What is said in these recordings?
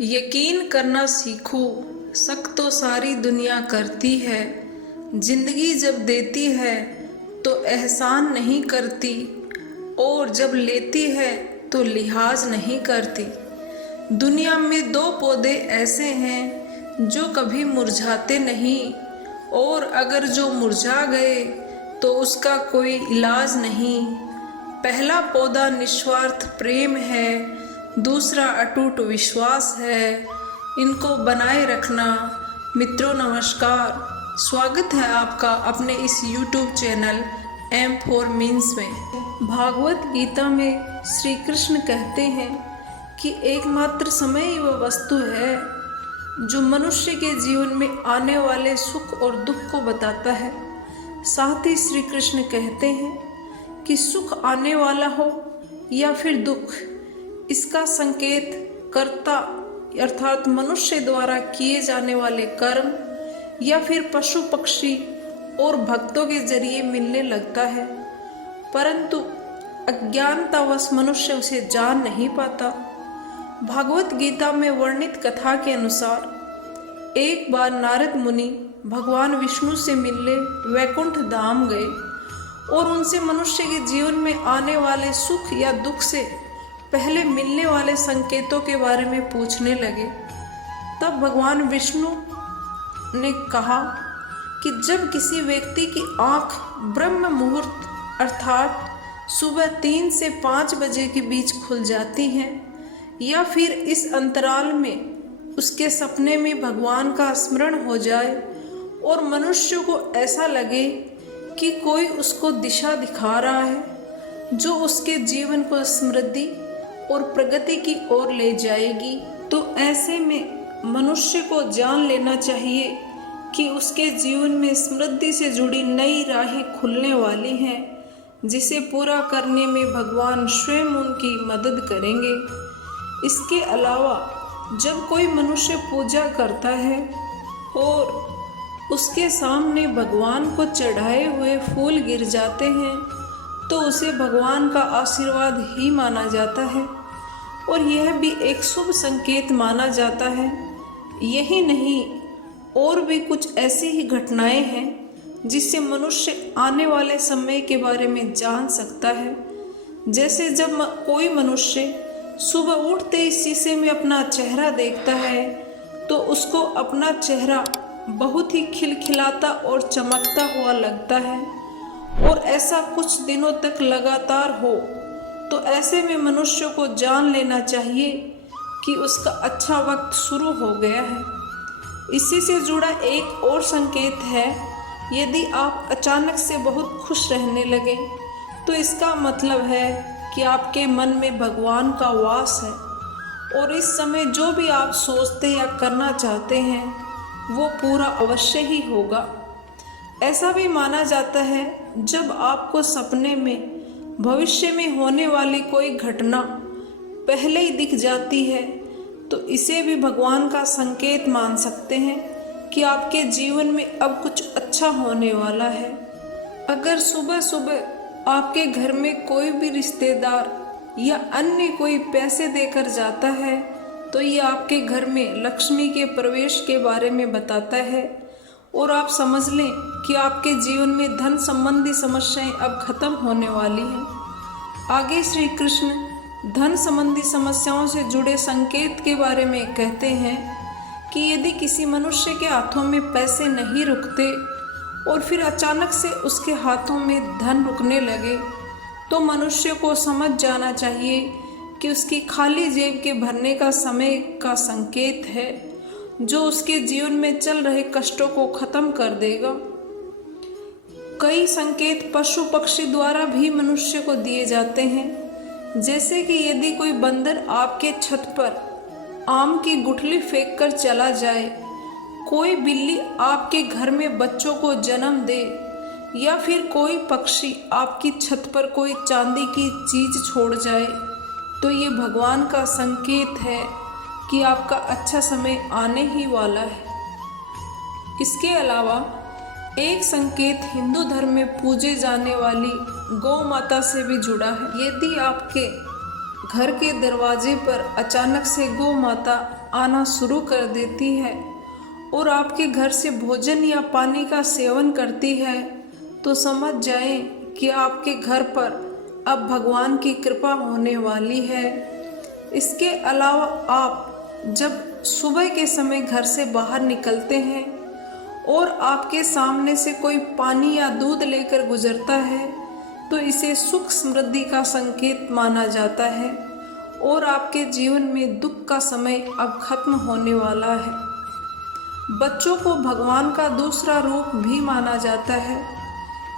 यकीन करना सीखो, शक तो सारी दुनिया करती है। जिंदगी जब देती है तो एहसान नहीं करती, और जब लेती है तो लिहाज नहीं करती। दुनिया में दो पौधे ऐसे हैं जो कभी मुरझाते नहीं, और अगर जो मुरझा गए तो उसका कोई इलाज नहीं। पहला पौधा निस्वार्थ प्रेम है, दूसरा अटूट विश्वास है। इनको बनाए रखना। मित्रों नमस्कार, स्वागत है आपका अपने इस YouTube channel M for means में। भागवत गीता में श्री कृष्ण कहते हैं कि एकमात्र समय ही वह वस्तु है जो मनुष्य के जीवन में आने वाले सुख और दुख को बताता है। साथ ही श्री कृष्ण कहते हैं कि सुख आने वाला हो या फिर दुख, इसका संकेत कर्ता अर्थात मनुष्य द्वारा किए जाने वाले कर्म या फिर पशु पक्षी और भक्तों के जरिए मिलने लगता है, परंतु अज्ञानतावश मनुष्य उसे जान नहीं पाता। भागवत गीता में वर्णित कथा के अनुसार एक बार नारद मुनि भगवान विष्णु से मिलने वैकुंठ धाम गए और उनसे मनुष्य के जीवन में आने वाले सुख या दुख से पहले मिलने वाले संकेतों के बारे में पूछने लगे। तब भगवान विष्णु ने कहा कि जब किसी व्यक्ति की आंख ब्रह्म मुहूर्त अर्थात सुबह 3 से 5 बजे के बीच खुल जाती है, या फिर इस अंतराल में उसके सपने में भगवान का स्मरण हो जाए और मनुष्य को ऐसा लगे कि कोई उसको दिशा दिखा रहा है जो उसके जीवन को समृद्धि और प्रगति की ओर ले जाएगी, तो ऐसे में मनुष्य को जान लेना चाहिए कि उसके जीवन में समृद्धि से जुड़ी नई राहें खुलने वाली हैं, जिसे पूरा करने में भगवान स्वयं उनकी मदद करेंगे। इसके अलावा जब कोई मनुष्य पूजा करता है और उसके सामने भगवान को चढ़ाए हुए फूल गिर जाते हैं, तो उसे भगवान का आशीर्वाद ही माना जाता है और यह भी एक शुभ संकेत माना जाता है। यही नहीं, और भी कुछ ऐसी ही घटनाएं हैं जिससे मनुष्य आने वाले समय के बारे में जान सकता है। जैसे जब कोई मनुष्य सुबह उठते ही शीशे में अपना चेहरा देखता है तो उसको अपना चेहरा बहुत ही खिलखिलाता और चमकता हुआ लगता है, और ऐसा कुछ दिनों तक लगातार हो, तो ऐसे में मनुष्य को जान लेना चाहिए कि उसका अच्छा वक्त शुरू हो गया है। इसी से जुड़ा एक और संकेत है, यदि आप अचानक से बहुत खुश रहने लगे तो इसका मतलब है कि आपके मन में भगवान का वास है, और इस समय जो भी आप सोचते या करना चाहते हैं वो पूरा अवश्य ही होगा। ऐसा भी माना जाता है जब आपको सपने में भविष्य में होने वाली कोई घटना पहले ही दिख जाती है, तो इसे भी भगवान का संकेत मान सकते हैं कि आपके जीवन में अब कुछ अच्छा होने वाला है। अगर सुबह सुबह आपके घर में कोई भी रिश्तेदार या अन्य कोई पैसे देकर जाता है, तो ये आपके घर में लक्ष्मी के प्रवेश के बारे में बताता है, और आप समझ लें कि आपके जीवन में धन संबंधी समस्याएं अब खत्म होने वाली हैं। आगे श्री कृष्ण धन संबंधी समस्याओं से जुड़े संकेत के बारे में कहते हैं कि यदि किसी मनुष्य के हाथों में पैसे नहीं रुकते और फिर अचानक से उसके हाथों में धन रुकने लगे, तो मनुष्य को समझ जाना चाहिए कि उसकी खाली जेब के भरने का समय का संकेत है, जो उसके जीवन में चल रहे कष्टों को खत्म कर देगा। कई संकेत पशु पक्षी द्वारा भी मनुष्य को दिए जाते हैं, जैसे कि यदि कोई बंदर आपके छत पर आम की गुठली फेंक कर चला जाए, कोई बिल्ली आपके घर में बच्चों को जन्म दे, या फिर कोई पक्षी आपकी छत पर कोई चांदी की चीज छोड़ जाए, तो ये भगवान का संकेत है कि आपका अच्छा समय आने ही वाला है। इसके अलावा एक संकेत हिंदू धर्म में पूजे जाने वाली गौ माता से भी जुड़ा है। यदि आपके घर के दरवाजे पर अचानक से गौ माता आना शुरू कर देती है और आपके घर से भोजन या पानी का सेवन करती है, तो समझ जाएं कि आपके घर पर अब भगवान की कृपा होने वाली है। इसके अलावा आप जब सुबह के समय घर से बाहर निकलते हैं और आपके सामने से कोई पानी या दूध लेकर गुजरता है, तो इसे सुख समृद्धि का संकेत माना जाता है और आपके जीवन में दुख का समय अब खत्म होने वाला है। बच्चों को भगवान का दूसरा रूप भी माना जाता है,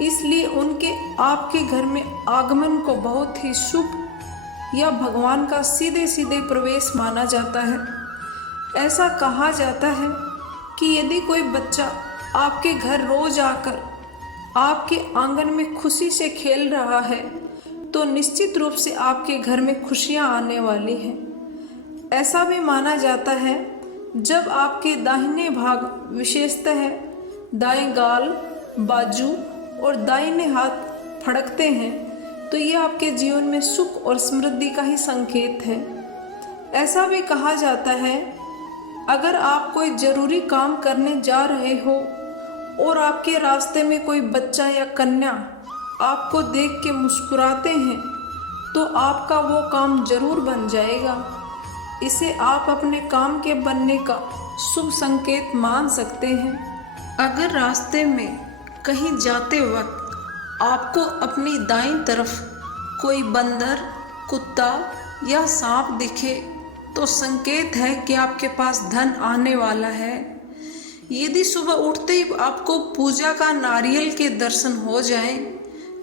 इसलिए उनके आपके घर में आगमन को बहुत ही शुभ या भगवान का सीधे सीधे प्रवेश माना जाता है। ऐसा कहा जाता है कि यदि कोई बच्चा आपके घर रोज आकर आपके आंगन में खुशी से खेल रहा है, तो निश्चित रूप से आपके घर में खुशियां आने वाली हैं। ऐसा भी माना जाता है जब आपके दाहिने भाग, विशेषतः दाएं गाल, बाजू और दाहिने हाथ फड़कते हैं, तो ये आपके जीवन में सुख और समृद्धि का ही संकेत है। ऐसा भी कहा जाता है अगर आप कोई ज़रूरी काम करने जा रहे हो और आपके रास्ते में कोई बच्चा या कन्या आपको देख के मुस्कुराते हैं, तो आपका वो काम जरूर बन जाएगा। इसे आप अपने काम के बनने का शुभ संकेत मान सकते हैं। अगर रास्ते में कहीं जाते वक्त आपको अपनी दाईं तरफ कोई बंदर, कुत्ता या सांप दिखे, तो संकेत है कि आपके पास धन आने वाला है। यदि सुबह उठते ही आपको पूजा का नारियल के दर्शन हो जाए,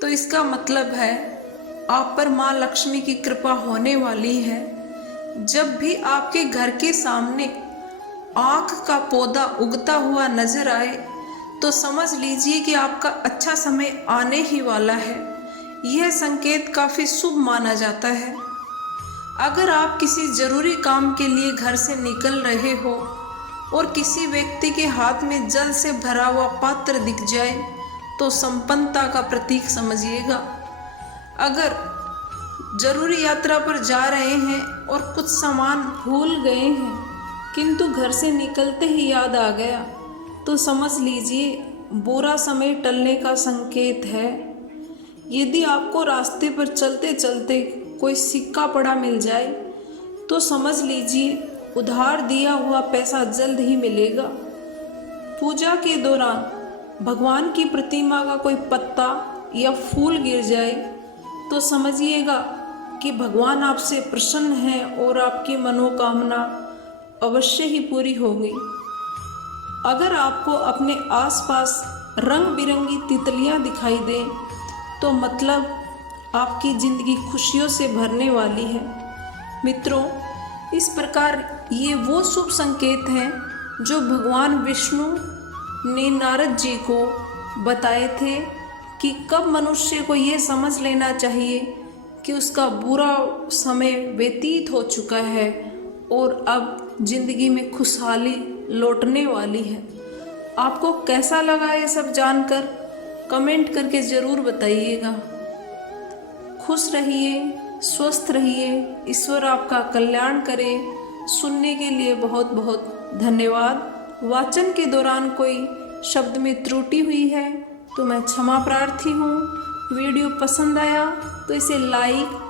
तो इसका मतलब है आप पर माँ लक्ष्मी की कृपा होने वाली है। जब भी आपके घर के सामने आँख का पौधा उगता हुआ नजर आए, तो समझ लीजिए कि आपका अच्छा समय आने ही वाला है। यह संकेत काफ़ी शुभ माना जाता है। अगर आप किसी ज़रूरी काम के लिए घर से निकल रहे हो और किसी व्यक्ति के हाथ में जल से भरा हुआ पात्र दिख जाए, तो संपन्नता का प्रतीक समझिएगा। अगर जरूरी यात्रा पर जा रहे हैं और कुछ सामान भूल गए हैं, किंतु घर से निकलते ही याद आ गया, तो समझ लीजिए बुरा समय टलने का संकेत है। यदि आपको रास्ते पर चलते चलते कोई सिक्का पड़ा मिल जाए, तो समझ लीजिए उधार दिया हुआ पैसा जल्द ही मिलेगा। पूजा के दौरान भगवान की प्रतिमा का कोई पत्ता या फूल गिर जाए, तो समझिएगा कि भगवान आपसे प्रसन्न हैं और आपकी मनोकामना अवश्य ही पूरी होगी। अगर आपको अपने आसपास रंग बिरंगी तितलियां दिखाई दें, तो मतलब आपकी ज़िंदगी खुशियों से भरने वाली है। मित्रों, इस प्रकार ये वो शुभ संकेत हैं जो भगवान विष्णु ने नारद जी को बताए थे कि कब मनुष्य को ये समझ लेना चाहिए कि उसका बुरा समय व्यतीत हो चुका है और अब जिंदगी में खुशहाली लौटने वाली है। आपको कैसा लगा ये सब जानकर कमेंट करके ज़रूर बताइएगा। खुश रहिए, स्वस्थ रहिए, ईश्वर आपका कल्याण करे। सुनने के लिए बहुत बहुत धन्यवाद। वाचन के दौरान कोई शब्द में त्रुटि हुई है तो मैं क्षमा प्रार्थी हूँ। वीडियो पसंद आया तो इसे लाइक